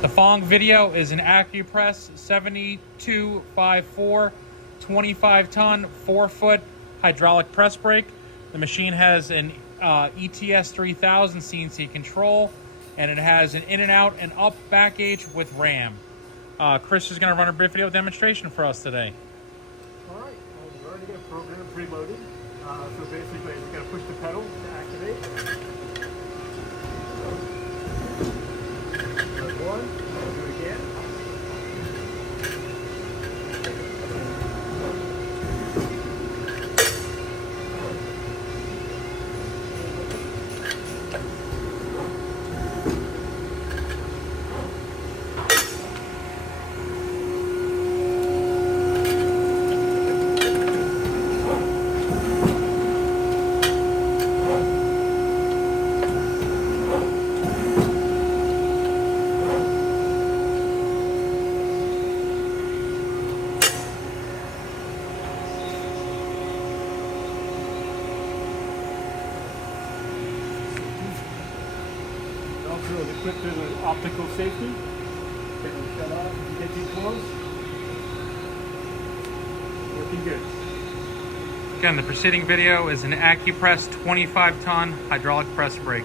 The following video is an ACCURPRESS 7254 25-ton 4-foot hydraulic press brake. The machine has an ETS 3000 CNC control, and it has an in and out and up back gauge with RAM. Chris is going to run a brief video demonstration for us today. All right, we've already got a program preloaded. So basically, we're going to push the pedal to activate. Press one, we'll do it again. Also equipped with optical safety. Can we shut off if you get too close? Working good. Again, the preceding video is an ACCURPRESS 25-ton hydraulic press brake.